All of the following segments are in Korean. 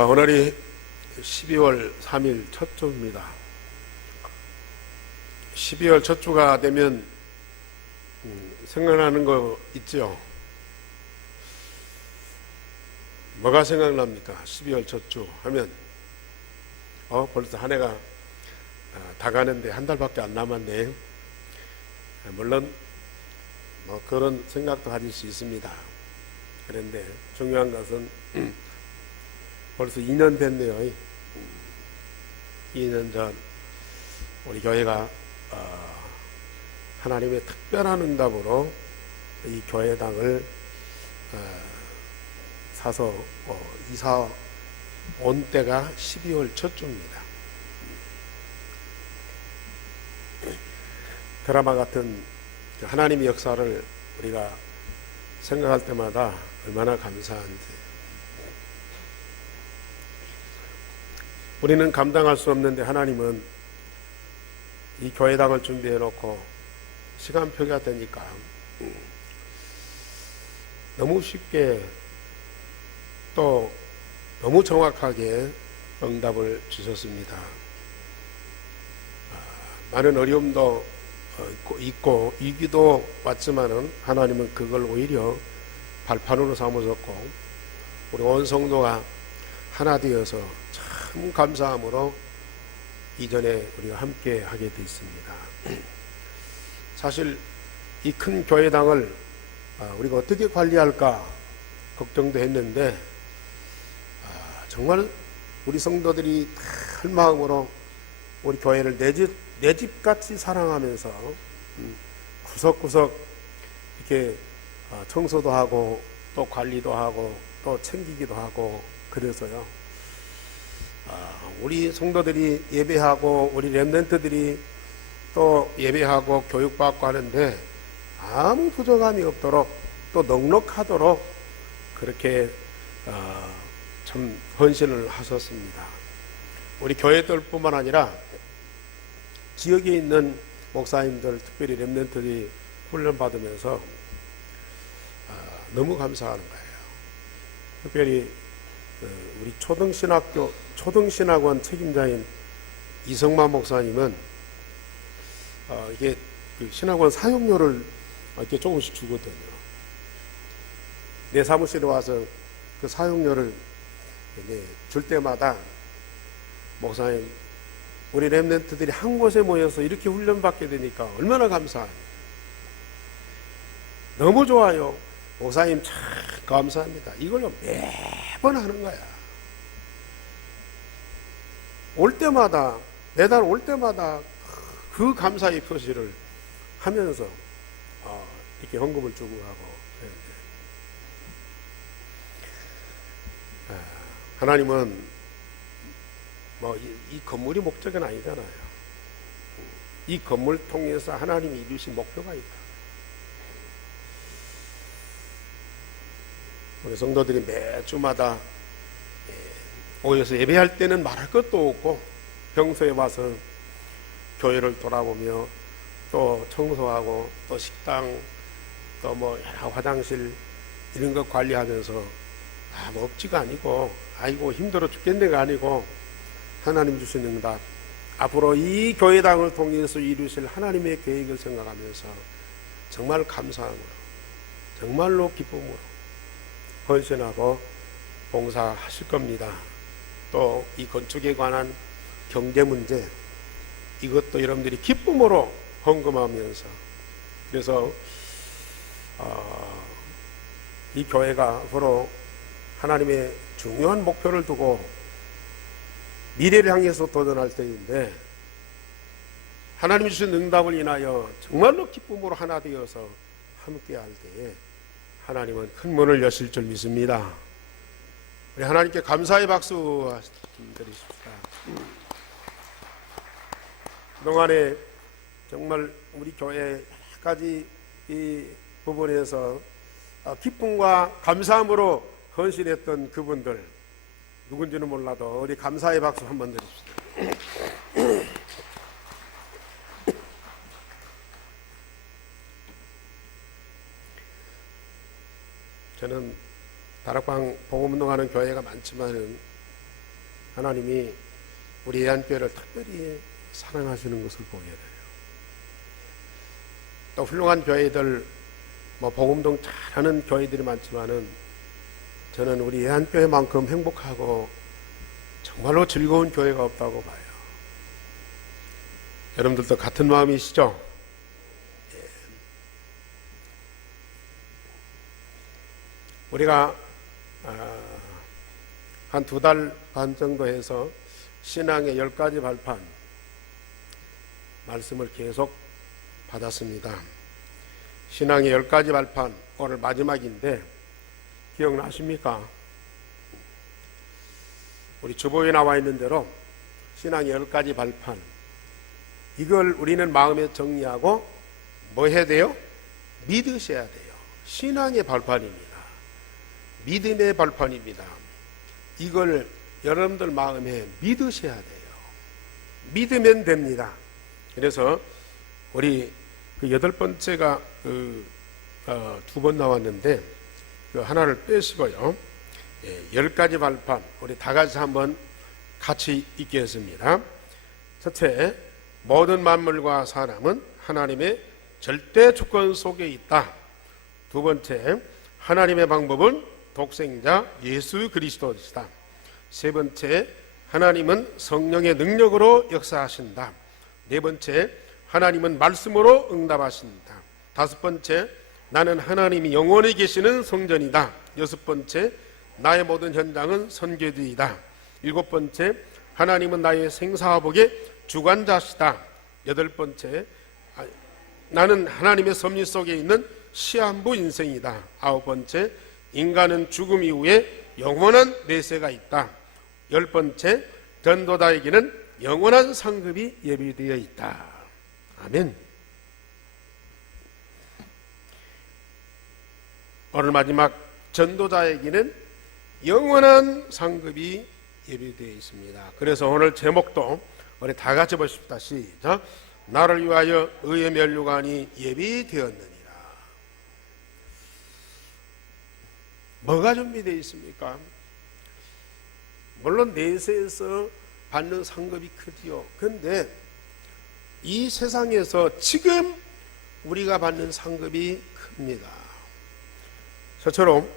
오늘이 12월 3일 첫 주입니다. 12월 첫 주가 되면 생각나는 거 있죠? 뭐가 생각납니까? 12월 첫 주 하면 벌써 한 해가 다 가는데 한 달밖에 안 남았네. 물론 그런 생각도 가질 수 있습니다. 그런데 중요한 것은 벌써 2년 됐네요. 2년 전 우리 교회가 하나님의 특별한 응답으로 이 교회당을 사서 이사 온 때가 12월 첫 주입니다. 드라마 같은 하나님의 역사를 우리가 생각할 때마다 얼마나 감사한지. 우리는 감당할 수 없는데 하나님은 이 교회당을 준비해 놓고 시간표가 되니까 너무 쉽게 또 너무 정확하게 응답을 주셨습니다. 많은 어려움도 있고 위기도 왔지만은 하나님은 그걸 오히려 발판으로 삼으셨고 우리 온 성도가 하나 되어서 참 감사함으로 이전에 우리가 함께 하게 되었습니다. 사실 이 큰 교회당을 우리가 어떻게 관리할까 걱정도 했는데 정말 우리 성도들이 큰 마음으로 우리 교회를 내 집같이 사랑하면서 구석구석 이렇게 청소도 하고 또 관리도 하고 또 챙기기도 하고 그래서요. 우리 성도들이 예배하고 우리 렘넌트들이 또 예배하고 교육받고 하는데 아무 부족함이 없도록 또 넉넉하도록 그렇게 참 헌신을 하셨습니다. 우리 교회들뿐만 아니라 지역에 있는 목사님들 특별히 렘넌트들이 훈련받으면서 너무 감사하는 거예요. 특별히 우리 초등신학원 책임자인 이성만 목사님은 이게 그 신학원 사용료를 이렇게 조금씩 주거든요. 내 사무실에 와서 그 사용료를 줄 때마다 목사님, 우리 렘넌트들이 한 곳에 모여서 이렇게 훈련받게 되니까 얼마나 감사해요. 너무 좋아요. 목사님 참 감사합니다. 이걸로 매번 하는 거야. 올 때마다 매달 올 때마다 그 감사의 표시를 하면서 이렇게 헌금을 주고 하고 하나님은 이 건물이 목적은 아니잖아요. 이 건물 통해서 하나님이 이루신 목표가 있다. 우리 성도들이 매주마다 오셔서 예배할 때는 말할 것도 없고 평소에 와서 교회를 돌아보며 또 청소하고 또 식당 또 여러 화장실 이런 거 관리하면서 없지가 아니고 아이고 힘들어 죽겠네가 아니고 하나님 주신 응답 앞으로 이 교회당을 통해서 이루실 하나님의 계획을 생각하면서 정말 감사함으로 정말로 기쁨으로 헌신하고 봉사하실 겁니다. 또 이 건축에 관한 경제 문제 이것도 여러분들이 기쁨으로 헌금하면서 그래서 이 교회가 앞으로 하나님의 중요한 목표를 두고 미래를 향해서 도전할 때인데 하나님이 주신 응답을 인하여 정말로 기쁨으로 하나 되어서 함께할 때에 하나님은 큰 문을 여실 줄 믿습니다. 우리 하나님께 감사의 박수 드리십시다. 그동안에 정말 우리 교회 여러 가지 이 부분에서 기쁨과 감사함으로 헌신했던 그분들 누군지는 몰라도 우리 감사의 박수 한번 드립시다. 저는 다락방 복음운동하는 교회가 많지만은 하나님이 우리 예한교회를 특별히 사랑하시는 것을 보게 돼요. 또 훌륭한 교회들, 복음동 잘하는 교회들이 많지만은 저는 우리 예한교회만큼 행복하고 정말로 즐거운 교회가 없다고 봐요. 여러분들도 같은 마음이시죠? 예. 우리가 한 2달 반 정도 해서 신앙의 10가지 발판 말씀을 계속 받았습니다. 신앙의 10가지 발판, 오늘 마지막인데 기억나십니까? 우리 주보에 나와 있는 대로 신앙의 10가지 발판, 이걸 우리는 마음에 정리하고 뭐 해야 돼요? 믿으셔야 돼요. 신앙의 발판입니다. 믿음의 발판입니다. 이걸 여러분들 마음에 믿으셔야 돼요. 믿으면 됩니다. 그래서 우리 그 8번째가 2번 나왔는데 그 하나를 빼시고요. 10가지 발판, 우리 다 같이 한번 같이 읽겠습니다. 첫째, 모든 만물과 사람은 하나님의 절대 주권 속에 있다. 두 번째, 하나님의 방법은 독생자 예수 그리스도이시다. 세 번째, 하나님은 성령의 능력으로 역사하신다. 네 번째, 하나님은 말씀으로 응답하신다. 다섯 번째, 나는 하나님이 영원히 계시는 성전이다. 여섯 번째, 나의 모든 현장은 선교지이다. 일곱 번째, 하나님은 나의 생사화복의 주관자시다. 여덟 번째, 나는 하나님의 섭리 속에 있는 시한부 인생이다. 아홉 번째, 인간은 죽음 이후에 영원한 내세가 있다. 열 번째, 전도자에게는 영원한 상급이 예비되어 있다. 아멘. 오늘 마지막, 전도자에게는 영원한 상급이 예비되어 있습니다. 그래서 오늘 제목도 우리 다 같이 보십시다. 시작. 나를 위하여 의의 면류관이 예비되었느니라. 뭐가 준비되어 있습니까? 물론 내세에서 받는 상급이 크지요. 그런데 이 세상에서 지금 우리가 받는 상급이 큽니다. 저처럼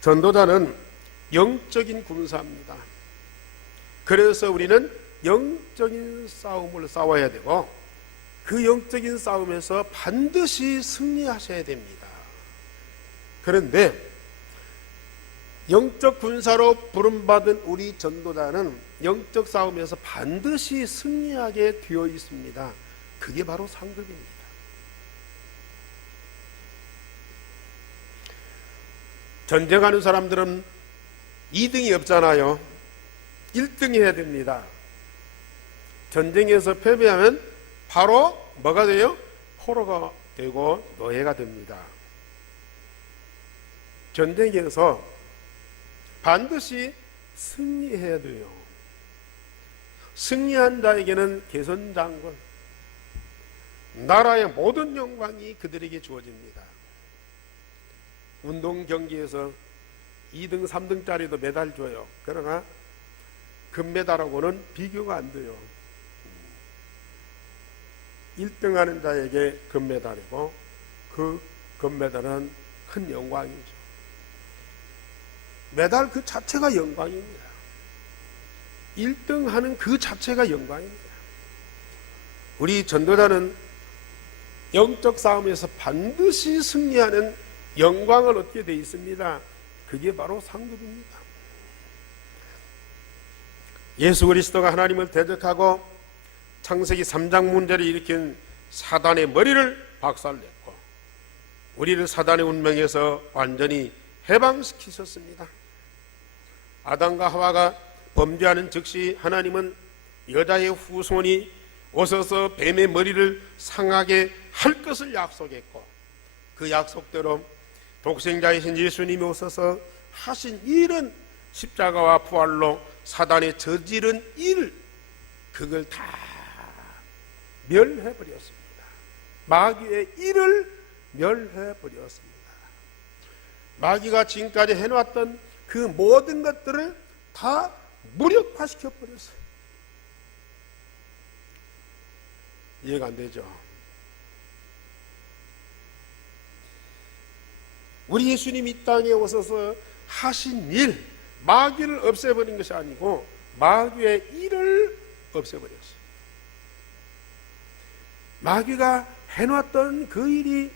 전도자는 영적인 군사입니다. 그래서 우리는 영적인 싸움을 싸워야 되고 그 영적인 싸움에서 반드시 승리하셔야 됩니다. 그런데 영적 군사로 부름받은 우리 전도자는 영적 싸움에서 반드시 승리하게 되어 있습니다. 그게 바로 상급입니다. 전쟁하는 사람들은 2등이 없잖아요. 1등 해야 됩니다. 전쟁에서 패배하면 바로 뭐가 돼요? 포로가 되고 노예가 됩니다. 전쟁에서 반드시 승리해야 돼요. 승리한 자에게는 개선장군, 나라의 모든 영광이 그들에게 주어집니다. 운동 경기에서 2등, 3등짜리도 메달 줘요. 그러나 금메달하고는 비교가 안 돼요. 1등 하는 자에게 금메달이고 그 금메달은 큰 영광이죠. 메달 그 자체가 영광입니다. 1등 하는 그 자체가 영광입니다. 우리 전도자는 영적 싸움에서 반드시 승리하는 영광을 얻게 되어 있습니다. 그게 바로 상급입니다. 예수 그리스도가 하나님을 대적하고 창세기 3장 문제를 일으킨 사단의 머리를 박살냈고 우리를 사단의 운명에서 완전히 해방시키셨습니다. 아담과 하와가 범죄하는 즉시 하나님은 여자의 후손이 오셔서 뱀의 머리를 상하게 할 것을 약속했고 그 약속대로 독생자이신 예수님이 오셔서 하신 일은 십자가와 부활로 사단의 저지른 일, 그걸 다 멸해버렸습니다. 마귀의 일을 멸해버렸습니다. 마귀가 지금까지 해놨던 그 모든 것들을 다 무력화시켜 버렸어요. 이해가 안 되죠? 우리 예수님이 이 땅에 오셔서 하신 일, 마귀를 없애버린 것이 아니고 마귀의 일을 없애버렸어요. 마귀가 해놨던 그 일이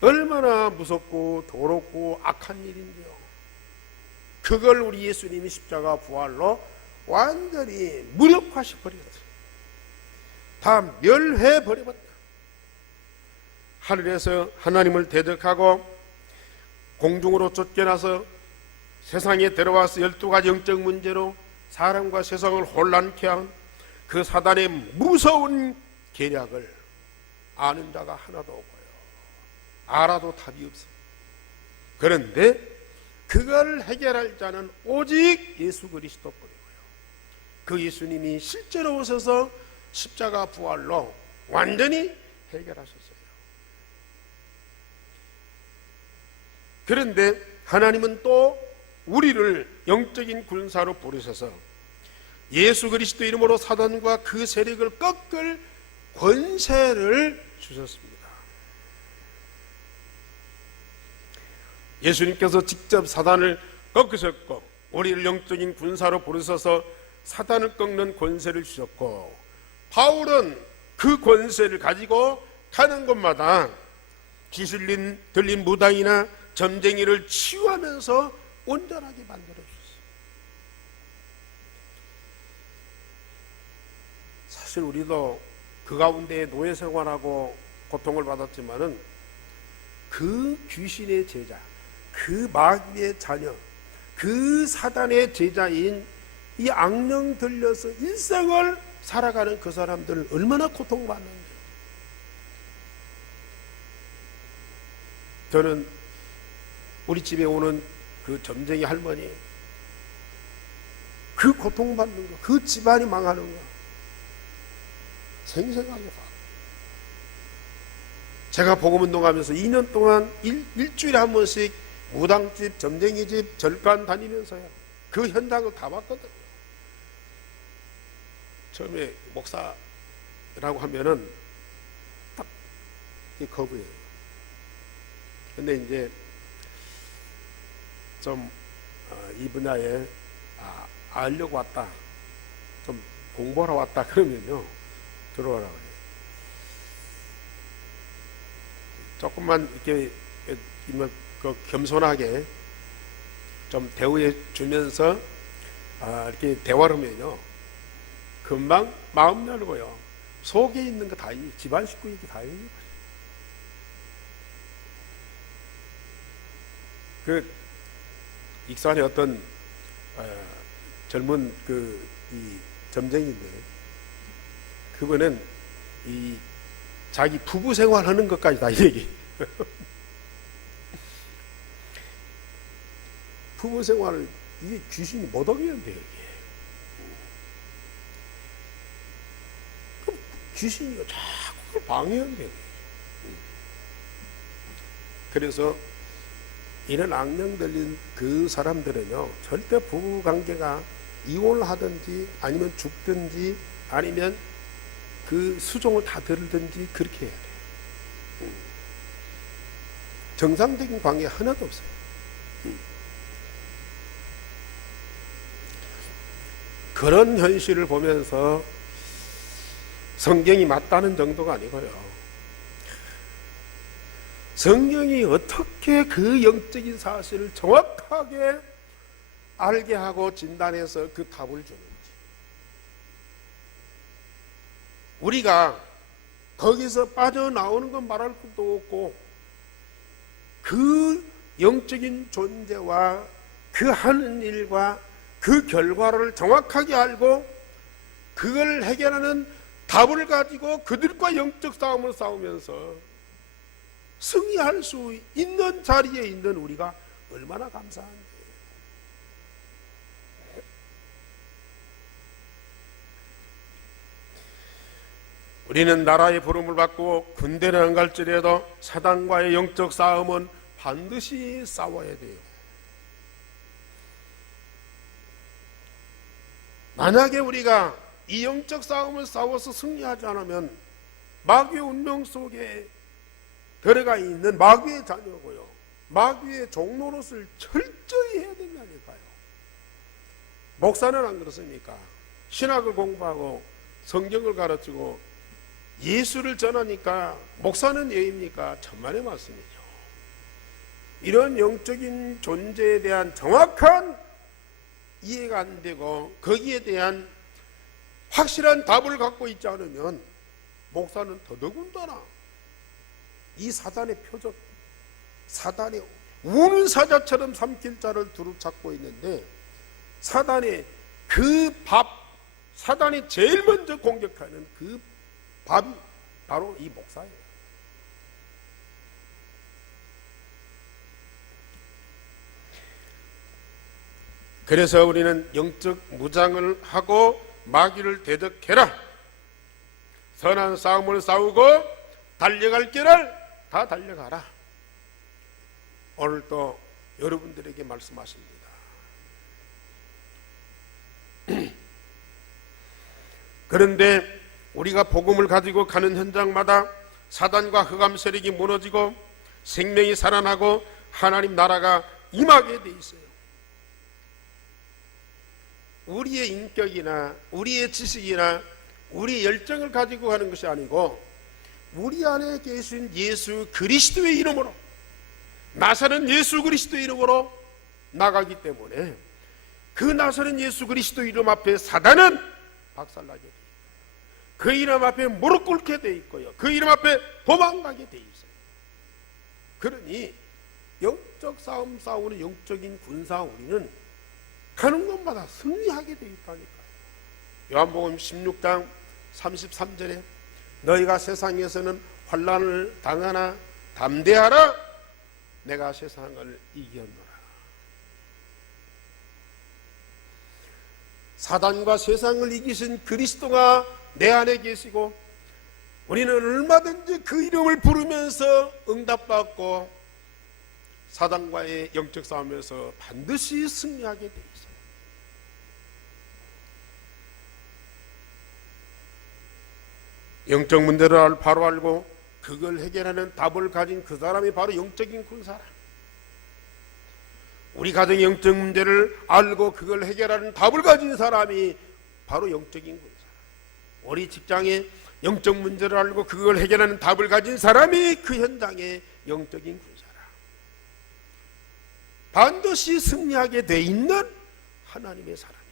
얼마나 무섭고 더럽고 악한 일인지요. 그걸 우리 예수님이 십자가 부활로 완전히 무력화시켜버렸어요. 다 멸해버려버렸다. 하늘에서 하나님을 대적하고 공중으로 쫓겨나서 세상에 들어와서 12가지 영적 문제로 사람과 세상을 혼란케 한 그 사단의 무서운 계략을 아는 자가 하나도 없고요. 알아도 답이 없어요. 그런데 그걸 해결할 자는 오직 예수 그리스도뿐이고요. 그 예수님이 실제로 오셔서 십자가 부활로 완전히 해결하셨어요. 그런데 하나님은 또 우리를 영적인 군사로 부르셔서 예수 그리스도 이름으로 사단과 그 세력을 꺾을 권세를 주셨습니다. 예수님께서 직접 사단을 꺾으셨고 우리를 영적인 군사로 부르셔서 사단을 꺾는 권세를 주셨고, 바울은 그 권세를 가지고 가는 곳마다 귀신 들린 무당이나 점쟁이를 치유하면서 온전하게 만들어주셨어요. 사실 우리도 그 가운데 노예 생활하고 고통을 받았지만은 그 귀신의 제자, 그 마귀의 자녀, 그 사단의 제자인 이 악령 들려서 일생을 살아가는 그 사람들은 얼마나 고통받는데. 저는 우리 집에 오는 그 점쟁이 할머니, 그 고통받는 거, 그 집안이 망하는 거 생생하게 봐. 제가 복음운동하면서 2년 동안 일주일에 한 번씩 무당집, 점쟁이집, 절간 다니면서요, 그 현장을 다 봤거든요. 처음에 목사라고 하면은 딱 거부해요. 근데 이제 좀 이 분야에 알려고 왔다, 좀 공부하러 왔다 그러면요, 들어오라고 해요. 조금만 이렇게 겸손하게 좀 대우해 주면서 이렇게 대화를 하면요, 금방 마음 열고요, 속에 있는 거 다, 집안 식구 얘기 다 얘기해요. 그 익산의 어떤 젊은 이 점쟁이인데, 그분은 이 자기 부부 생활하는 것까지 다 얘기해요. 부부 생활을 이게 귀신이 못 오겠는데, 이게 귀신이 자꾸 방해한대. 그래서 이런 악령 들린 그 사람들은요, 절대 부부 관계가 이혼을 하든지 아니면 죽든지 아니면 그 수종을 다 들든지 그렇게 해야 돼요. 정상적인 관계 하나도 없어요. 그런 현실을 보면서 성경이 맞다는 정도가 아니고요, 성경이 어떻게 그 영적인 사실을 정확하게 알게 하고 진단해서 그 답을 주는지, 우리가 거기서 빠져나오는 건 말할 것도 없고, 그 영적인 존재와 그 하는 일과 그 결과를 정확하게 알고 그걸 해결하는 답을 가지고 그들과 영적 싸움을 싸우면서 승리할 수 있는 자리에 있는 우리가 얼마나 감사한지. 우리는 나라의 부름을 받고 군대를 안 갈지라도 사단과의 영적 싸움은 반드시 싸워야 돼요. 만약에 우리가 이 영적 싸움을 싸워서 승리하지 않으면 마귀의 운명 속에 들어가 있는 마귀의 자녀고요, 마귀의 종노릇을 철저히 해야 된다니까요. 목사는 안 그렇습니까? 신학을 공부하고 성경을 가르치고 예수를 전하니까 목사는 예입니까? 천만의 말씀이죠. 이런 영적인 존재에 대한 정확한 이해가 안 되고 거기에 대한 확실한 답을 갖고 있지 않으면 목사는 더더군다나 이 사단의 표적, 사단의 우는 사자처럼 삼킬 자를 두루 찾고 있는데, 사단의 그 밥, 사단이 제일 먼저 공격하는 그 밥이 바로 이 목사예요. 그래서 우리는 영적 무장을 하고 마귀를 대적해라. 선한 싸움을 싸우고 달려갈 길을 다 달려가라. 오늘 또 여러분들에게 말씀하십니다. 그런데 우리가 복음을 가지고 가는 현장마다 사단과 흑암 세력이 무너지고 생명이 살아나고 하나님 나라가 임하게 돼 있어요. 우리의 인격이나 우리의 지식이나 우리의 열정을 가지고 가는 것이 아니고 우리 안에 계신 예수 그리스도의 이름으로, 나사렛 예수 그리스도의 이름으로 나가기 때문에 그 나사렛 예수 그리스도 이름 앞에 사단은 박살나게 돼 있어요. 그 이름 앞에 무릎 꿇게 돼 있고요, 그 이름 앞에 도망가게 돼 있어요. 그러니 영적 싸움 싸우는 영적인 군사 우리는 가는 곳마다 승리하게 돼 있다니까요. 요한복음 16장 33절에 너희가 세상에서는 환난을 당하나 담대하라, 내가 세상을 이겼노라. 사단과 세상을 이기신 그리스도가 내 안에 계시고 우리는 얼마든지 그 이름을 부르면서 응답받고 사단과의 영적 싸움에서 반드시 승리하게 돼 있어요. 영적 문제를 바로 알고 그걸 해결하는 답을 가진 그 사람이 바로 영적인 군사라. 우리 가정의 영적 문제를 알고 그걸 해결하는 답을 가진 사람이 바로 영적인 군사라. 우리 직장의 영적 문제를 알고 그걸 해결하는 답을 가진 사람이 그 현장의 영적인 군사라. 반드시 승리하게 돼 있는 하나님의 사람이라.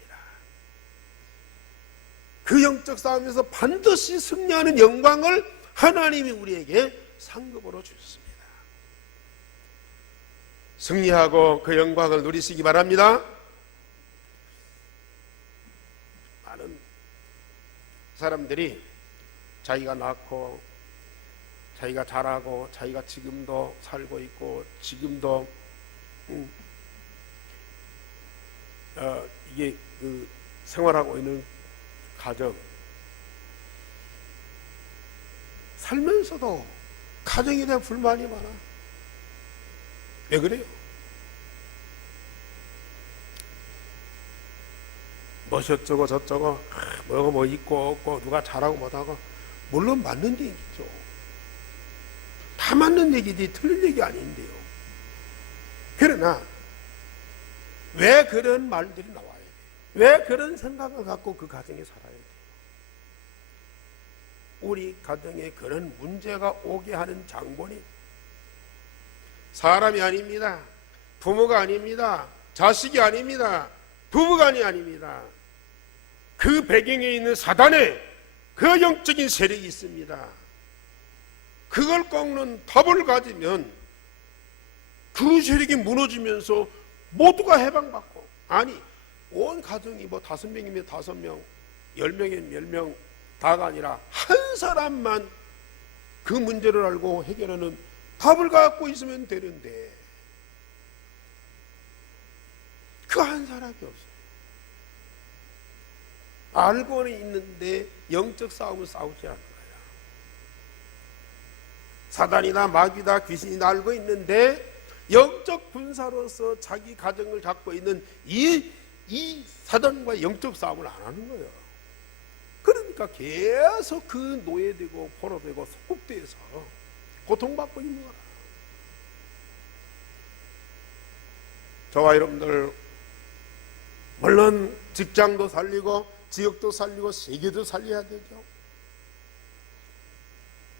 그 영적 싸움에서 반드시 승리하는 영광을 하나님이 우리에게 상급으로 주셨습니다. 승리하고 그 영광을 누리시기 바랍니다. 많은 사람들이 자기가 낳고 자기가 자라고 자기가 지금도 살고 있고 지금도 이게 그 생활하고 있는 가정, 살면서도 가정에 대한 불만이 많아. 왜 그래요? 뭐저쩌고 저쩌고 뭐 있고 없고 누가 잘하고 못하고, 물론 맞는 얘기죠. 다 맞는 얘기지 틀린 얘기 아닌데요. 그러나 왜 그런 말들이 나와야 돼? 왜 그런 생각을 갖고 그 가정에 살아야 돼? 우리 가정에 그런 문제가 오게 하는 장본이 사람이 아닙니다. 부모가 아닙니다. 자식이 아닙니다. 부부간이 아닙니다. 그 배경에 있는 사단의 그 영적인 세력이 있습니다. 그걸 꺾는 답을 가지면 그 세력이 무너지면서 모두가 해방받고, 아니 온 가정이 뭐 5명이면 5명, 10명이면 10명 다가 아니라 한 사람만 그 문제를 알고 해결하는 답을 갖고 있으면 되는데 그 한 사람이 없어요. 알고는 있는데 영적 싸움을 싸우지 않는 거야. 사단이나 마귀다 귀신이나 알고 있는데 영적 군사로서 자기 가정을 갖고 있는 이 이 사단과 영적 싸움을 안 하는 거예요. 그러니까 계속 그 노예되고 포로되고 속국되어서 고통받고 있는 거라. 저와 여러분들 물론 직장도 살리고 지역도 살리고 세계도 살려야 되죠.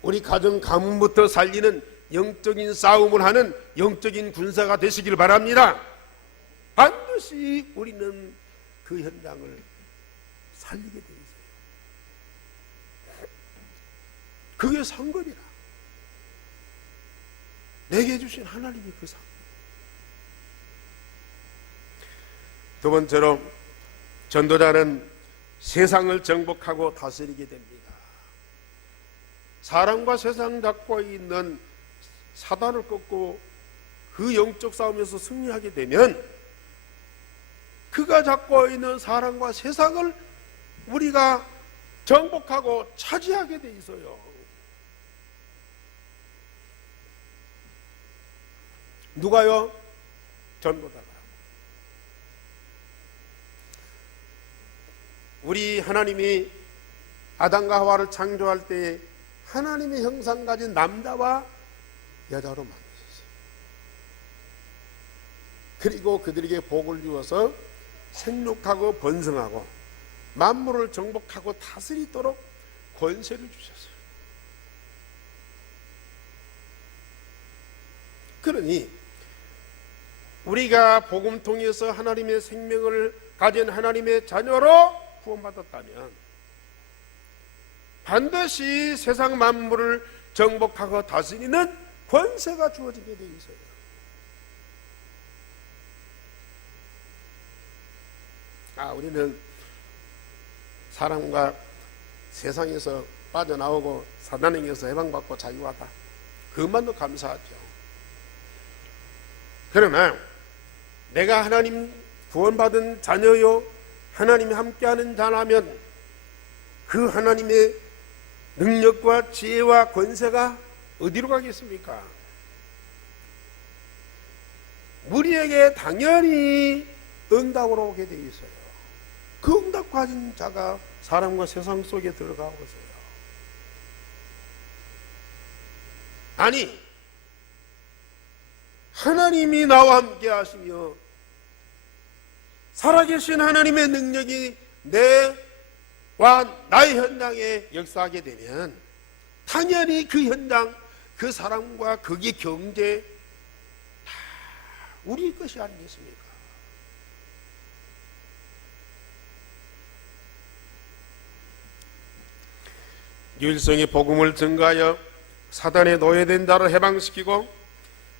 우리 가정 가문부터 살리는 영적인 싸움을 하는 영적인 군사가 되시길 바랍니다. 반드시 우리는 그 현장을 살리게 돼 있어요. 그게 상급이라. 내게 주신 하나님이 그 상급. 두 번째로 전도자는 세상을 정복하고 다스리게 됩니다. 사람과 세상 잡고 있는 사단을 꺾고 그 영적 싸움에서 승리하게 되면 그가 잡고 있는 사람과 세상을 우리가 정복하고 차지하게 돼 있어요. 누가요? 전도자가. 우리 하나님이 아담과 하와를 창조할 때 하나님의 형상 가진 남자와 여자로 만드셨어요. 그리고 그들에게 복을 주어서 생육하고 번성하고 만물을 정복하고 다스리도록 권세를 주셨어요. 그러니 우리가 복음 통해서 하나님의 생명을 가진 하나님의 자녀로 구원받았다면 반드시 세상 만물을 정복하고 다스리는 권세가 주어지게 돼 있어요. 우리는 사람과 세상에서 빠져나오고 사단에게서 해방받고 자유하다. 그것만도 감사하죠. 그러나 내가 하나님 구원받은 자녀요 하나님이 함께하는 자라면 그 하나님의 능력과 지혜와 권세가 어디로 가겠습니까? 우리에게 당연히 응답으로 오게 돼 있어요. 그 응답 가진 자가 사람과 세상 속에 들어가고 있어요. 아니, 하나님이 나와 함께 하시며 살아계신 하나님의 능력이 내와 나의 현장에 역사하게 되면 당연히 그 현장, 그 사람과 거기에 경제 다 우리 것이 아니겠습니까? 유일성의 복음을 증가하여 사단의 노예된 자를 해방시키고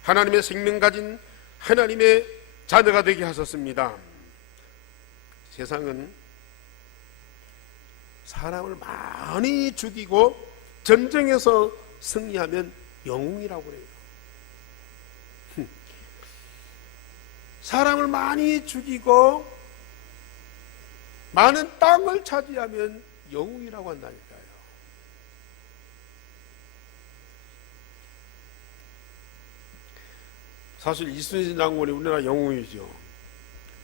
하나님의 생명 가진 하나님의 자녀가 되게 하셨습니다. 세상은 사람을 많이 죽이고 전쟁에서 승리하면 영웅이라고 그래요. 사람을 많이 죽이고 많은 땅을 차지하면 영웅이라고 한다니까요. 사실 이순신 장군이 우리나라 영웅이죠.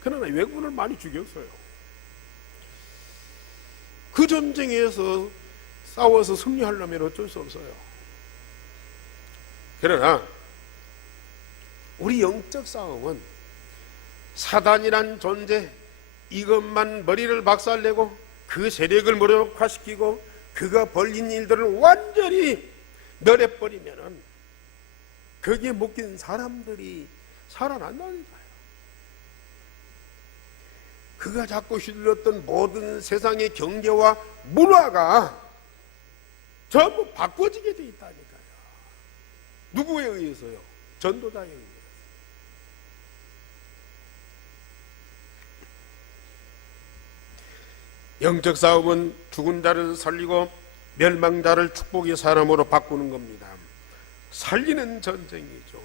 그러나 왜군을 많이 죽였어요. 그 전쟁에서 싸워서 승리하려면 어쩔 수 없어요. 그러나 우리 영적 싸움은 사단이란 존재, 이것만 머리를 박살내고 그 세력을 무력화시키고 그가 벌린 일들을 완전히 멸해버리면은 거기에 묶인 사람들이 살아난다니까요. 그가 자꾸 휘둘렀던 모든 세상의 경제와 문화가 전부 바꿔지게 돼 있다니까요. 누구에 의해서요? 전도자에 의해서. 영적 싸움은 죽은 자를 살리고 멸망자를 축복의 사람으로 바꾸는 겁니다. 살리는 전쟁이죠.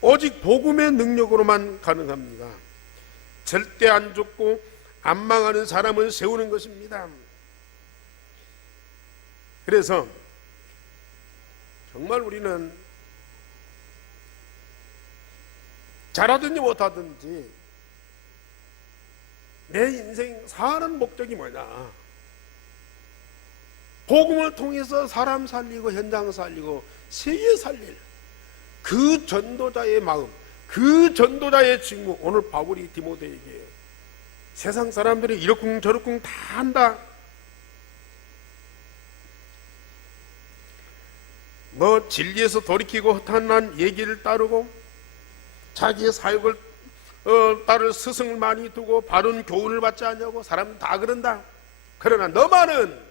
오직 복음의 능력으로만 가능합니다. 절대 안 죽고 안 망하는 사람을 세우는 것입니다. 그래서 정말 우리는 잘하든지 못하든지 내 인생 사는 목적이 뭐냐? 복음을 통해서 사람 살리고 현장 살리고 세계 살릴 그 전도자의 마음, 그 전도자의 직무. 오늘 바울이 디모데에게 세상 사람들이 이러쿵 저러쿵 다 한다. 뭐 진리에서 돌이키고 허탄한 얘기를 따르고 자기의 사역을 따를 스승을 많이 두고 바른 교훈을 받지 않냐고 사람 다 그런다. 그러나 너만은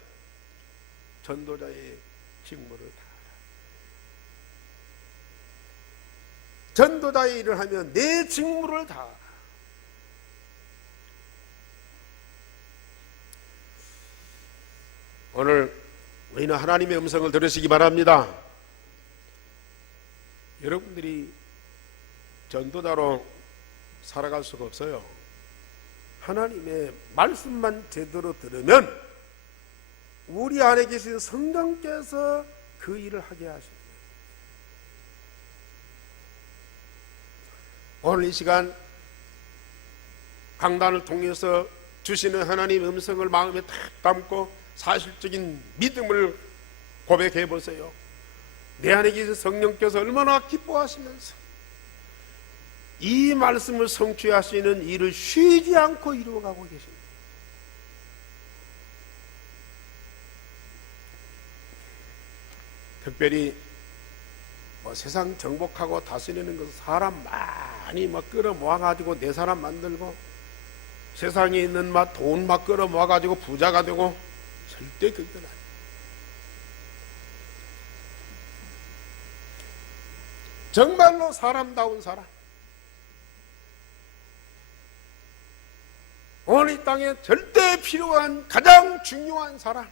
전도자의 직무를 다. 전도자의 일을 하면 내 직무를 다. 오늘 우리는 하나님의 음성을 들으시기 바랍니다. 여러분들이 전도자로 살아갈 수가 없어요. 하나님의 말씀만 제대로 들으면 우리 안에 계신 성령께서 그 일을 하게 하십니다. 오늘 이 시간 강단을 통해서 주시는 하나님의 음성을 마음에 딱 담고 사실적인 믿음을 고백해 보세요. 내 안에 계신 성령께서 얼마나 기뻐하시면서 이 말씀을 성취하시는 일을 쉬지 않고 이루어가고 계십니다. 특별히 세상 정복하고 다스리는 것은 사람 많이 끌어모아가지고 내 사람 만들고 세상에 있는 돈 끌어모아가지고 부자가 되고 절대 그건 아니에요. 정말로 사람다운 사람, 오늘 이 땅에 절대 필요한 가장 중요한 사람,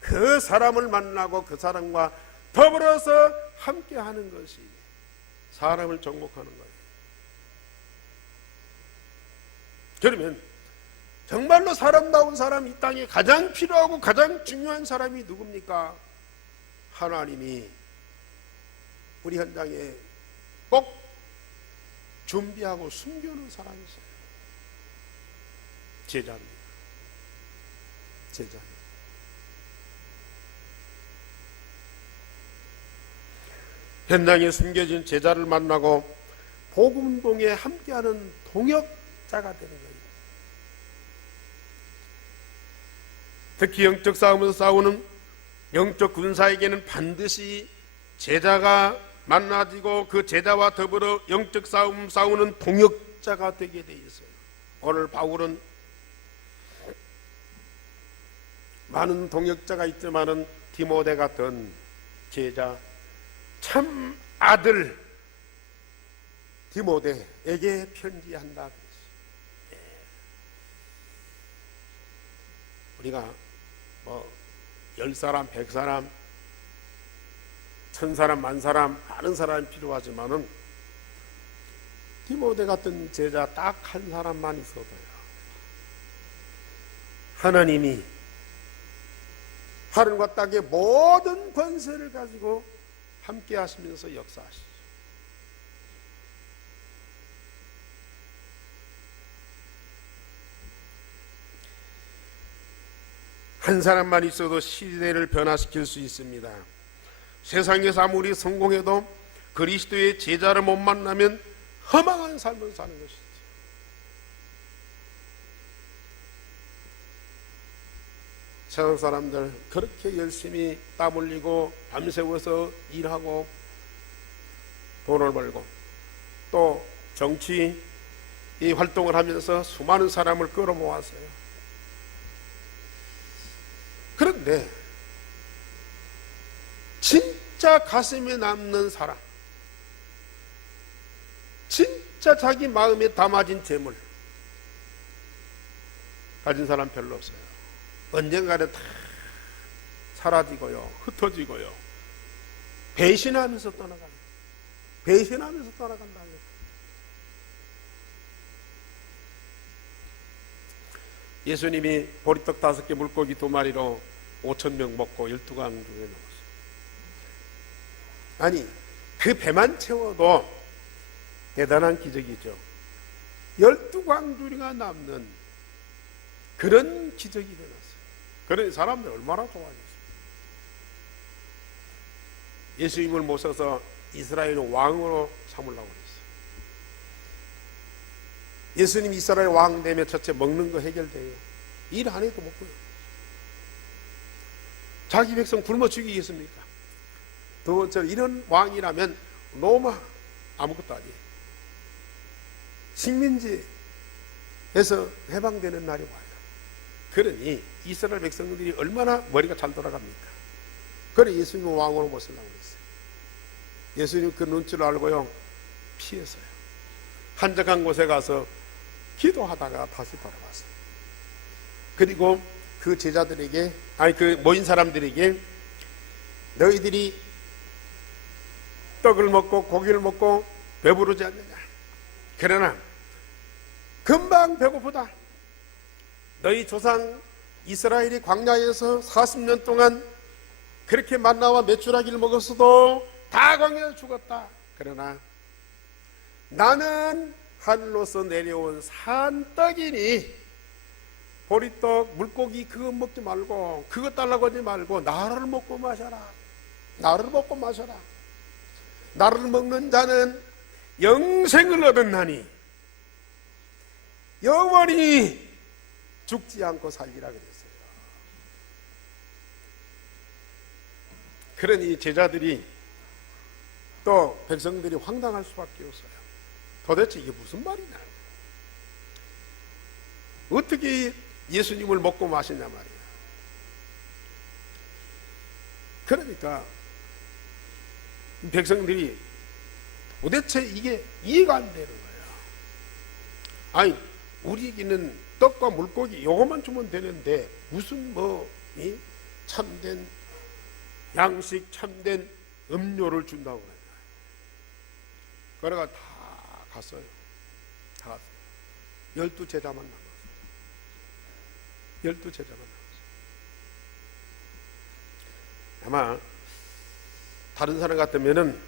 그 사람을 만나고 그 사람과 더불어서 함께하는 것이 사람을 정복하는 거예요. 그러면 정말로 사람다운 사람, 이 땅에 가장 필요하고 가장 중요한 사람이 누굽니까? 하나님이 우리 현장에 꼭 준비하고 숨겨놓은 사람이 있어요. 제자입니다. 제자. 현장에 숨겨진 제자를 만나고 복음운동에 함께하는 동역자가 되는 거예요. 특히 영적 싸움에서 싸우는 영적 군사에게는 반드시 제자가 만나지고 그 제자와 더불어 영적 싸움 싸우는 동역자가 되게 돼 있어요. 오늘 바울은 많은 동역자가 있지만은 디모데 같은 제자, 참 아들 디모데에게 편지한다 그랬어요. 우리가 10사람, 100사람, 1000사람, 10,000사람 많은 사람이 필요하지만은 디모데 같은 제자 딱 한 사람만 있어도요. 하나님이 하늘과 땅의 모든 권세를 가지고 함께 하시면서 역사하시죠. 한 사람만 있어도 시대를 변화시킬 수 있습니다. 세상에서 아무리 성공해도 그리스도의 제자를 못 만나면 허망한 삶을 사는 것이죠. 세상 사람들 그렇게 열심히 땀 흘리고 밤새워서 일하고 돈을 벌고 또 정치 이 활동을 하면서 수많은 사람을 끌어모았어요. 그런데 진짜 가슴에 남는 사람, 진짜 자기 마음에 담아진 재물 가진 사람 별로 없어요. 언젠가는 다 사라지고요, 흩어지고요, 배신하면서 떠나간다. 배신하면서 떠나간다. 예수님이 보리떡 5개 물고기 2마리로 5,000명 먹고 12강 중에 넘었어요. 아니 그 배만 채워도 대단한 기적이죠. 12광주리가 남는 그런 기적이 일어났어요. 그런 사람들 얼마나 좋아하겠어요. 예수님을 모셔서 이스라엘 왕으로 삼으려고 했어요. 예수님 이스라엘 왕 되면 첫째 먹는 거 해결돼요. 일 안 해도 먹고요. 자기 백성 굶어 죽이겠습니까? 두 번째, 이런 왕이라면 로마 아무것도 아니에요. 식민지에서 해방되는 날이 와요. 그러니 이스라엘 백성들이 얼마나 머리가 잘 돌아갑니까? 그래 예수님을 왕으로 모시려고 했어요. 예수님 그 눈치를 알고요 피했어요. 한적한 곳에 가서 기도하다가 다시 돌아왔어요. 그리고 그 제자들에게, 그 모인 사람들에게, 너희들이 떡을 먹고 고기를 먹고 배부르지 않느냐? 그러나 금방 배고프다. 너희 조상 이스라엘이 광야에서 40년 동안 그렇게 만나와 메추라기를 먹었어도 다 광야에 죽었다. 그러나 나는 하늘로서 내려온 산떡이니 보리떡, 물고기 그거 먹지 말고, 그거 달라고 하지 말고 나를 먹고 마셔라. 나를 먹고 마셔라. 나를 먹는 자는 영생을 얻었나니 영원히 죽지 않고 살리라 그랬어요. 그러니 제자들이 또 백성들이 황당할 수밖에 없어요. 도대체 이게 무슨 말이냐? 어떻게 예수님을 먹고 마시냐 말이야. 그러니까 백성들이 도대체 이게 이해가 안 되는 거예요. 아니 우리에게는 떡과 물고기 요것만 주면 되는데 무슨 참된 양식, 참된 음료를 준다고 그래요. 그래가 다 갔어요. 다 갔어요. 12제자만 남았어요. 12제자만 남았어요. 아마 다른 사람 같으면은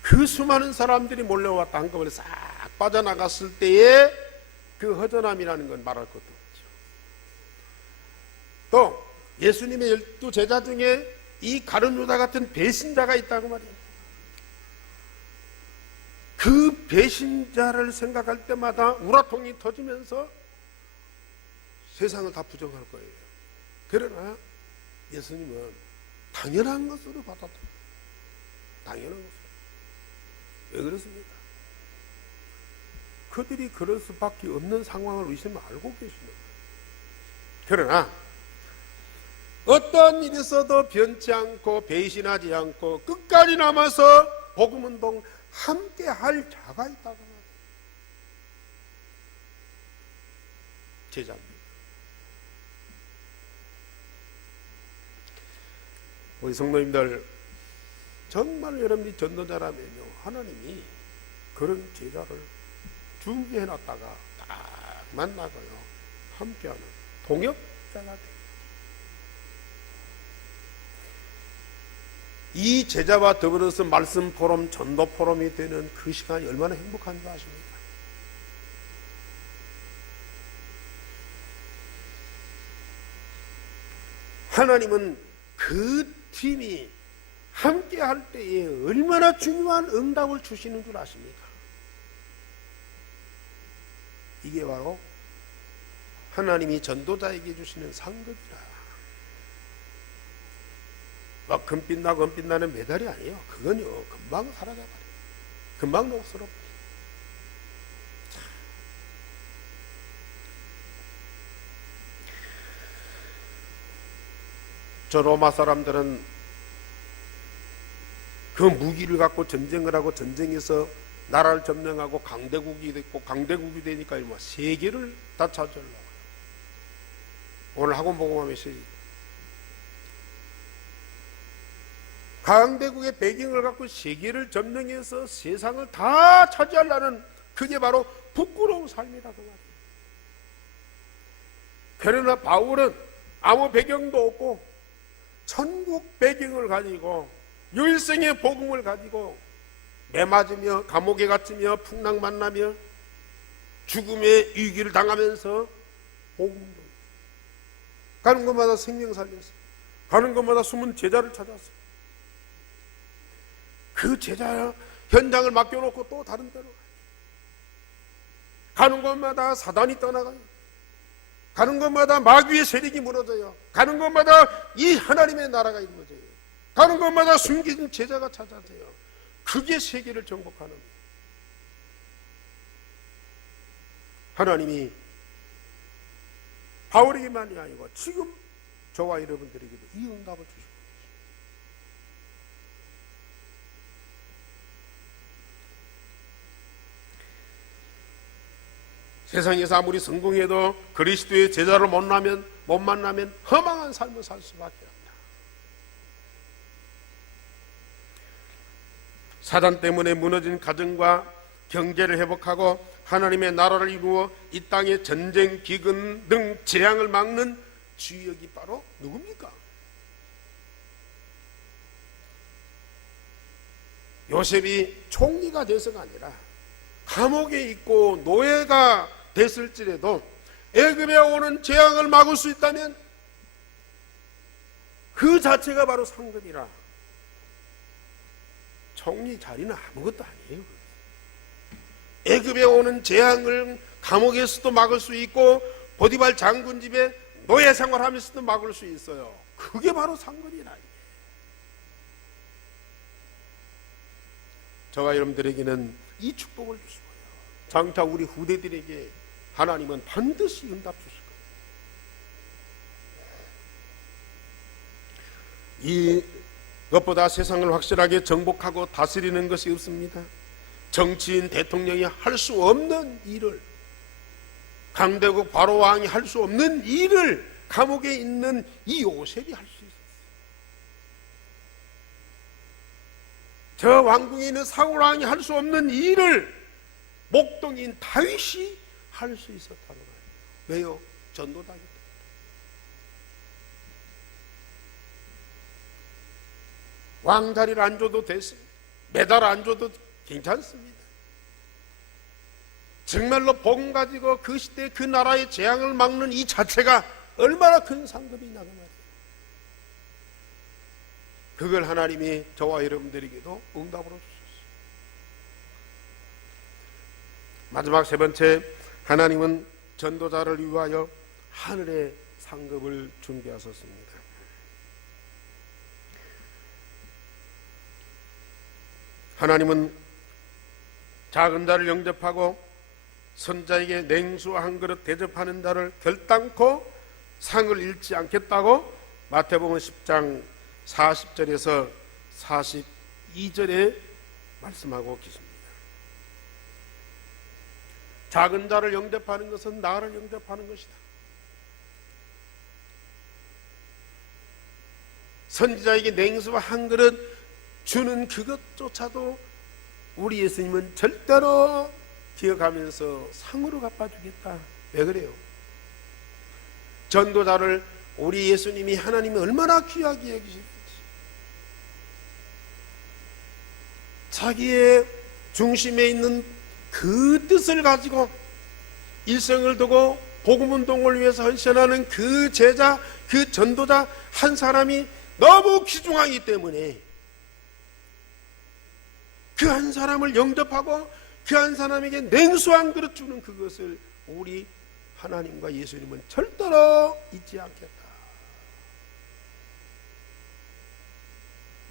그 수많은 사람들이 몰려왔다 한꺼번에 싹 빠져나갔을 때에 그 허전함이라는 건 말할 것도 없죠. 또 예수님의 12제자 중에 이 가룟 유다 같은 배신자가 있다고 말이에요. 그 배신자를 생각할 때마다 우라통이 터지면서 세상을 다 부정할 거예요. 그러나 예수님은 당연한 것으로 받아들여요. 당연한 것으로. 왜 그렇습니까? 그들이 그럴 수밖에 없는 상황을 의심 알고 계시는 거예요. 그러나 어떤 일이 있어도 변치 않고 배신하지 않고 끝까지 남아서 복음운동 함께 할 자가 있다고 말해요. 제자입니다. 우리 성도님들 정말 여러분이 전도자라면요 하나님이 그런 제자를 준비해놨다가 딱 만나고요 함께하는 동역자가 돼요. 이 제자와 더불어서 말씀 포럼, 전도 포럼이 되는 그 시간이 얼마나 행복한 줄 아십니까? 하나님은 그 팀이 함께 할 때에 얼마나 중요한 응답을 주시는 줄 아십니까? 이게 바로 하나님이 전도자에게 주시는 상급이라. 막 금빛 나는 메달이 아니에요. 그건요 금방 사라져버려요. 금방 녹슬어버려요. 저 로마 사람들은 그 무기를 갖고 전쟁을 하고 전쟁에서 나라를 점령하고 강대국이 됐고 강대국이 되니까 세계를 다 차지하려고. 오늘 학원 복음화 메시지. 강대국의 배경을 갖고 세계를 점령해서 세상을 다 차지하려는 그게 바로 부끄러운 삶이라고 말이에요. 그러나 바울은 아무 배경도 없고 천국 배경을 가지고 일생의 복음을 가지고 매 맞으며 감옥에 갇히며 풍랑 만나며 죽음의 위기를 당하면서 복음도 가는 곳마다 생명 살렸어요. 가는 곳마다 숨은 제자를 찾았어요. 그 제자 현장을 맡겨놓고 또 다른 데로 가요. 가는 곳마다 사단이 떠나가요. 가는 곳마다 마귀의 세력이 무너져요. 가는 곳마다 이 하나님의 나라가 이루어져요. 가는 곳마다 숨긴 제자가 찾아져요. 그게 세계를 정복하는 거예요. 하나님이 바울에게만이 아니고 지금 저와 여러분들에게도 이 응답을 주시고 있습니다. 세상에서 아무리 성공해도 그리스도의 제자를 못 만나면 허망한 삶을 살 수밖에 없다. 사단 때문에 무너진 가정과 경제를 회복하고 하나님의 나라를 이루어 이 땅의 전쟁, 기근 등 재앙을 막는 주역이 바로 누굽니까? 요셉이 총리가 돼서가 아니라 감옥에 있고 노예가 됐을지라도 애굽에 오는 재앙을 막을 수 있다면 그 자체가 바로 상급이라. 총리 자리는 아무것도 아니에요. 애굽에 오는 재앙을 감옥에서도 막을 수 있고 보디발 장군 집에 노예 생활하면서도 막을 수 있어요. 그게 바로 상급이라. 저와 여러분들에게는 이 축복을 주시고요. 장차 우리 후대들에게 하나님은 반드시 응답 주실 거예요. 이것보다 세상을 확실하게 정복하고 다스리는 것이 없습니다. 정치인, 대통령이 할 수 없는 일을, 강대국 바로 왕이 할 수 없는 일을 감옥에 있는 이 요셉이 할 수 있었어요. 저 왕궁에 있는 사울 왕이 할 수 없는 일을 목동인 다윗이 할 수 있었다는 거예요. 왜요? 전도당이다. 왕자리를 안 줘도 됐습니다. 메달 안 줘도 괜찮습니다. 정말로 복음 가지고 그 시대 그 나라의 재앙을 막는 이 자체가 얼마나 큰 상급이냐 그 말이에요. 그걸 하나님이 저와 여러분들에게도 응답으로 주셨어요. 마지막 세 번째, 하나님은 전도자를 위하여 하늘의 상급을 준비하셨습니다. 하나님은 작은 자를 영접하고 선자에게 냉수 한 그릇 대접하는 자를 결단코 상을 잃지 않겠다고 마태복음 10장 40절에서 42절에 말씀하고 계십니다. 작은 자를 영접하는 것은 나를 영접하는 것이다. 선지자에게 냉수와 한 그릇 주는 그것조차도 우리 예수님은 절대로 기억하면서 상으로 갚아주겠다. 왜 그래요? 전도자를 우리 예수님이 하나님이 얼마나 귀하게 여기실지, 자기의 중심에 있는 그 뜻을 가지고 일생을 두고 복음운동을 위해서 헌신하는 그 제자, 그 전도자 한 사람이 너무 귀중하기 때문에 그 한 사람을 영접하고 그 한 사람에게 냉수 한 그릇 주는 그것을 우리 하나님과 예수님은 절대로 잊지 않겠다.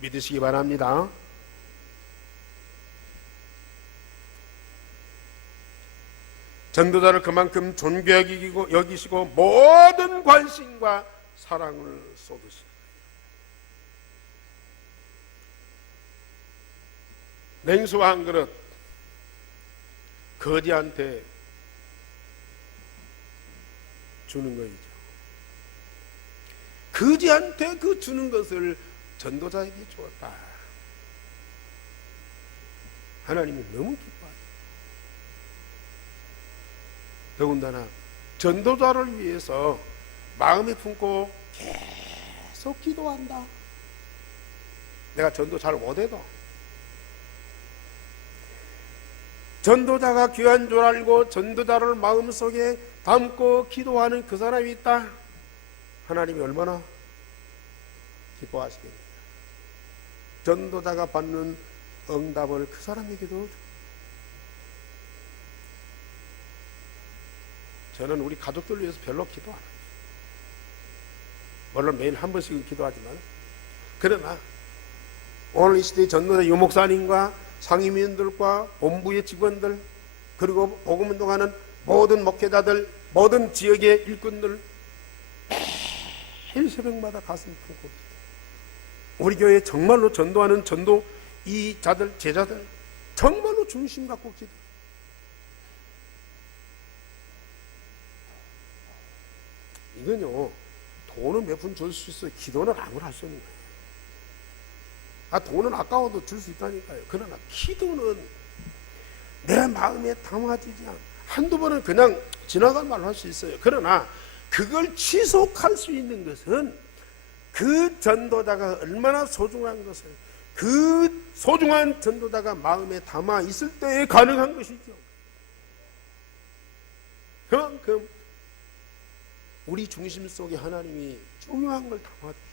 믿으시기 바랍니다. 전도자를 그만큼 존귀하게 여기시고 모든 관심과 사랑을 쏟으시고 냉수 한 그릇 거지한테 주는 거이죠. 거지한테 그 주는 것을 전도자에게 주었다. 하나님이 너무 기뻐요. 더군다나 전도자를 위해서 마음에 품고 계속 기도한다. 내가 전도 잘 못해도 전도자가 귀한 줄 알고 전도자를 마음속에 담고 기도하는 그 사람이 있다. 하나님이 얼마나 기뻐하시겠느냐. 전도자가 받는 응답을 그 사람에게도 줘. 저는 우리 가족들 위해서 별로 기도 안 해요. 물론 매일 한 번씩은 기도하지만, 그러나 오늘 이 시대의 전도자 유목사님과 상임위원들과 본부의 직원들, 그리고 복음 운동하는 모든 목회자들, 모든 지역의 일꾼들 매일 새벽마다 가슴 품고 기도. 우리 교회에 정말로 전도하는 전도 이 자들, 제자들 정말로 중심 갖고 기도. 이건요, 돈은 몇 푼 줄 수 있어요. 기도는 아무나 할 수 없는 거예요. 돈은 아까워도 줄 수 있다니까요. 그러나 기도는 내 마음에 담아지지 않아. 한두 번은 그냥 지나간 말로 할 수 있어요. 그러나 그걸 지속할 수 있는 것은 그 전도자가 얼마나 소중한 것을, 그 소중한 전도자가 마음에 담아 있을 때에 가능한 것이죠. 그만큼 우리 중심 속에 하나님이 중요한 걸 담아주시고,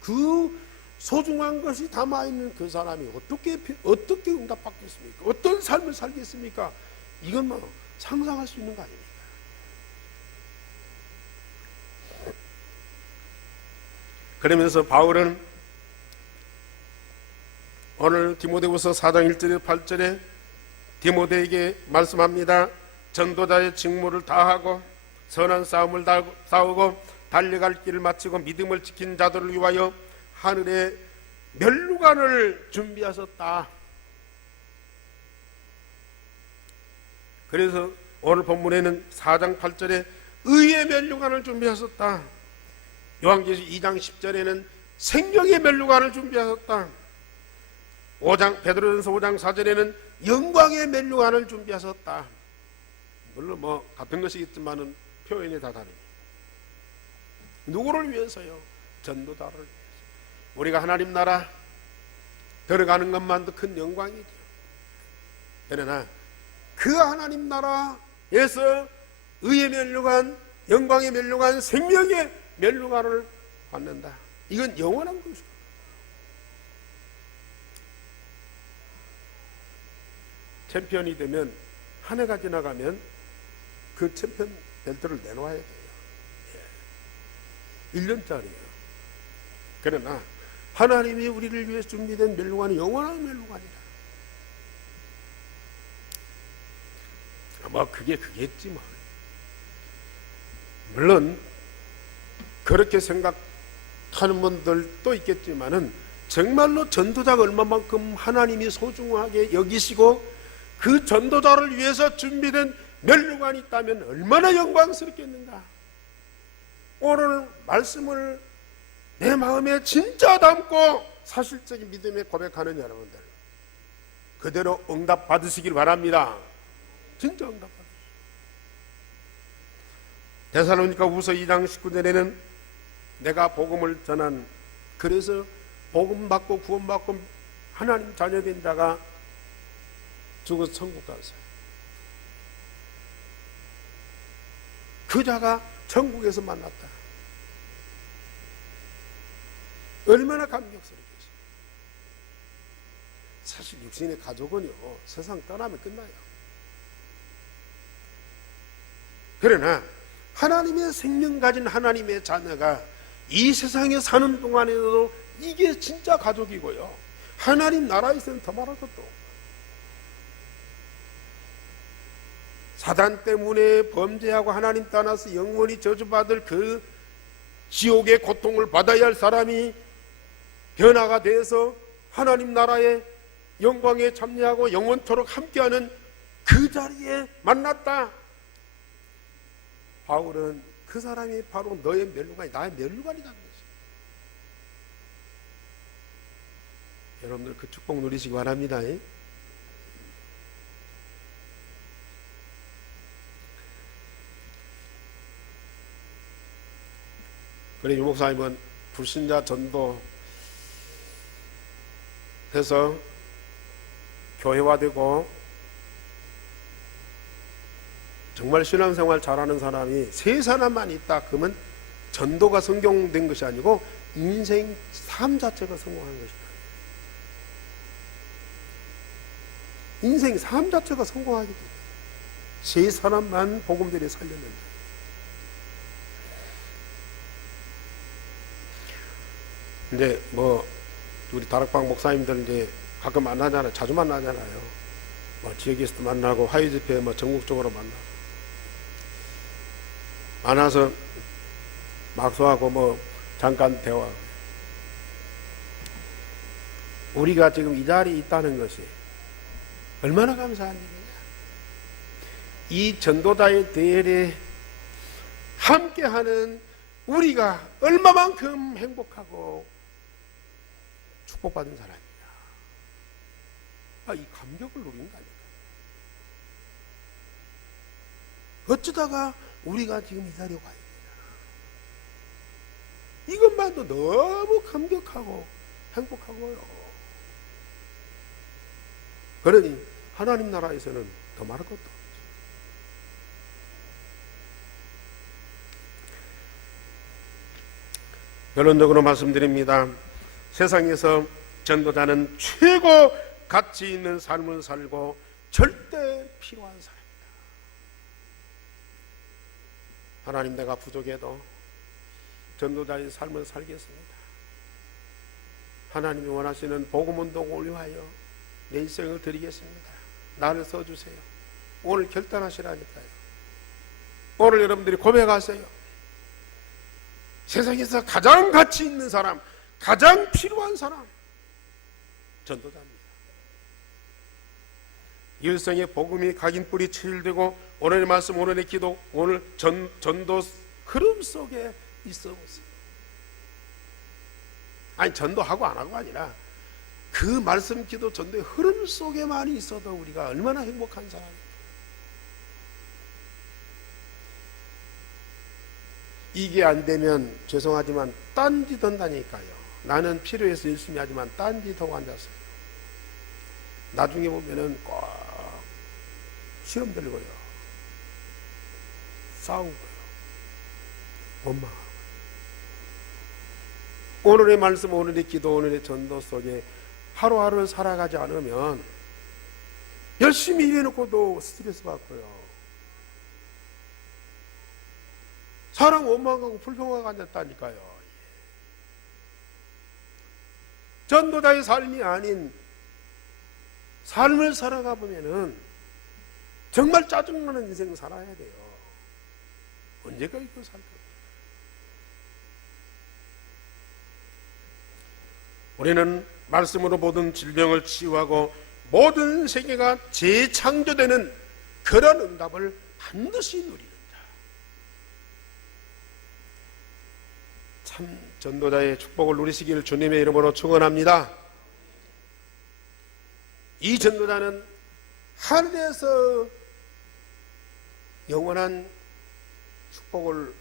그 소중한 것이 담아있는 그 사람이 어떻게 응답받겠습니까? 어떤 삶을 살겠습니까? 이건 뭐 상상할 수 있는 거 아닙니까? 그러면서 바울은 오늘 디모데후서 4장 1절에 8절에 디모데에게 말씀합니다. 전도자의 직무를 다하고 선한 싸움을 싸우고 달려갈 길을 마치고 믿음을 지킨 자들을 위하여 하늘의 멸류관을 준비하셨다. 그래서 오늘 본문에는 4장 8절에 의의 멸류관을 준비하셨다. 요한계시록 2장 10절에는 생명의 멸류관을 준비하셨다. 베드로전서 5장 4절에는 영광의 멸류관을 준비하셨다. 물론 뭐 같은 것이겠지만은 표현이 다 다릅니다. 누구를 위해서요? 전도자를 위해서. 우리가 하나님 나라 들어가는 것만도 큰 영광이죠. 그러나 그 하나님 나라에서 의의 멸류관, 영광의 멸류관, 생명의 멸류관을 받는다. 이건 영원한 것이다. 챔피언이 되면 한 해가 지나가면 그 챔피언 벨트를 내놓아야 돼요. 1년짜리예요. 그러나 하나님이 우리를 위해 준비된 멸류관은 영원한 멸류관이다. 뭐 그게겠지 뭐. 물론 그렇게 생각하는 분들도 있겠지만은 정말로 전도자가 얼마만큼 하나님이 소중하게 여기시고 그 전도자를 위해서 준비된 멸류관이 있다면 얼마나 영광스럽겠는가. 오늘 말씀을 내 마음에 진짜 담고 사실적인 믿음에 고백하는 여러분들, 그대로 응답 받으시길 바랍니다. 진짜 응답 받으시길. 데살로니가 후서 2장 19절에는 내가 복음을 전한, 그래서 복음 받고 구원 받고 하나님 자녀된 자가 죽어서 천국 갔어요. 그 자가 천국에서 만났다. 얼마나 감격스럽겠어요. 사실 육신의 가족은요, 세상 떠나면 끝나요. 그러나 하나님의 생명 가진 하나님의 자녀가 이 세상에 사는 동안에도 이게 진짜 가족이고요, 하나님 나라에서는 더 말할 것도 없고, 사단 때문에 범죄하고 하나님 떠나서 영원히 저주받을 그 지옥의 고통을 받아야 할 사람이 변화가 돼서 하나님 나라의 영광에 참여하고 영원토록 함께하는 그 자리에 만났다. 바울은 그 사람이 바로 너의 멸류관이, 나의 멸류관이라는 것입니다. 여러분들 그 축복 누리시기 바랍니다. 그래, 유목사님은 불신자 전도 해서 교회화되고 정말 신앙생활 잘하는 사람이 세 사람만 있다 그러면 전도가 성공된 것이 아니고 인생 삶 자체가 성공한 것이다. 인생 삶 자체가 성공하게 돼. 세 사람만 복음들이 살렸는데. 근데 뭐 우리 다락방 목사님들 이제 가끔 만나잖아요. 자주 만나잖아요. 뭐 지역에서도 만나고 화요 집회 뭐 전국적으로 만나서 막수하고 뭐 잠깐 대화. 우리가 지금 이 자리에 있다는 것이 얼마나 감사한 일이냐. 이 전도자의 대열에 함께하는 우리가 얼마만큼 행복하고 축복받은 사람이냐. 이 감격을 누린다니까. 어쩌다가 우리가 지금 이 자리에 와야 되냐. 이것만도 너무 감격하고 행복하고요. 그러니 하나님 나라에서는 더 말할 것도 없죠. 결론적으로 말씀드립니다. 세상에서 전도자는 최고 가치 있는 삶을 살고 절대 필요한 사람입니다. 하나님, 내가 부족해도 전도자의 삶을 살겠습니다. 하나님이 원하시는 복음운동을 위하여 내 인생을 드리겠습니다. 나를 써주세요. 오늘 결단하시라니까요. 오늘 여러분들이 고백하세요. 세상에서 가장 가치 있는 사람, 가장 필요한 사람, 전도자입니다. 일생의 복음이 각인뿌리 체일되고 오늘의 말씀, 오늘의 기도, 오늘 전도 흐름 속에 있어 보세요. 아니, 전도하고 안 하고 아니라 그 말씀, 기도, 전도의 흐름 속에만 있어도 우리가 얼마나 행복한 사람입니까? 이게 안 되면 죄송하지만 딴짓 한다니까요. 나는 필요해서 열심히 하지만 딴짓 하고 앉았어요. 나중에 보면은 꼭 시험 들고요, 싸우고요, 원망하고. 오늘의 말씀, 오늘의 기도, 오늘의 전도 속에 하루하루를 살아가지 않으면 열심히 일해놓고도 스트레스 받고요, 사람 원망하고 불평하고 앉았다니까요. 전도자의 삶이 아닌 삶을 살아가 보면은 정말 짜증나는 인생 살아야 돼요. 언제까지 그 살 겁니까? 우리는 말씀으로 모든 질병을 치유하고 모든 세계가 재창조되는 그런 응답을 반드시 누리는 자. 참 전도자의 축복을 누리시기를 주님의 이름으로 축원합니다. 이 전도자는 하늘에서 영원한 축복을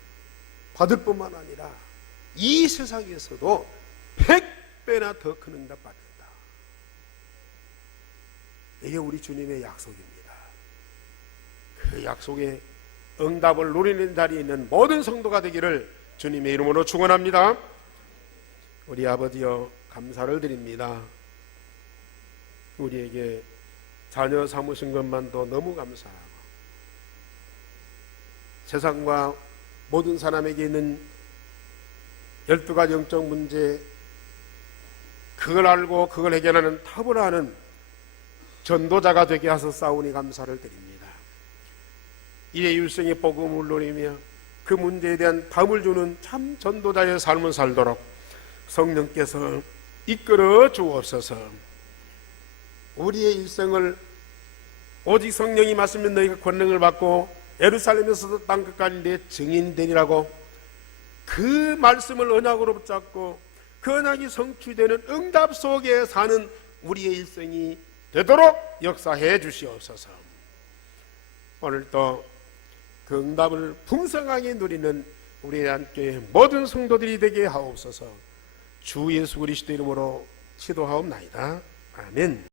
받을 뿐만 아니라 이 세상에서도 100배나 더 큰 응답 받는다. 이게 우리 주님의 약속입니다. 그 약속의 응답을 누리는 자리에 있는 모든 성도가 되기를 주님의 이름으로 축원합니다. 우리 아버지여, 감사를 드립니다. 우리에게 자녀 삼으신 것만도 너무 감사하고 세상과 모든 사람에게 있는 12가지 영적 문제, 그걸 알고 그걸 해결하는 탑을 하는 전도자가 되게 하소서오니 감사를 드립니다. 이에 일생의 복음을 누리며 그 문제에 대한 답을 주는 참 전도자의 삶을 살도록 성령께서 이끌어 주옵소서. 우리의 일생을 오직 성령이 말씀면 너희가 권능을 받고 예루살렘에서도 땅 끝까지 내 증인 되리라고 그 말씀을 언약으로 붙잡고 그 언약이 성취되는 응답 속에 사는 우리의 일생이 되도록 역사해 주시옵소서. 오늘도 그 응답을 풍성하게 누리는 우리 함께 모든 성도들이 되게 하옵소서. 주 예수 그리스도 이름으로 기도하옵나이다. 아멘.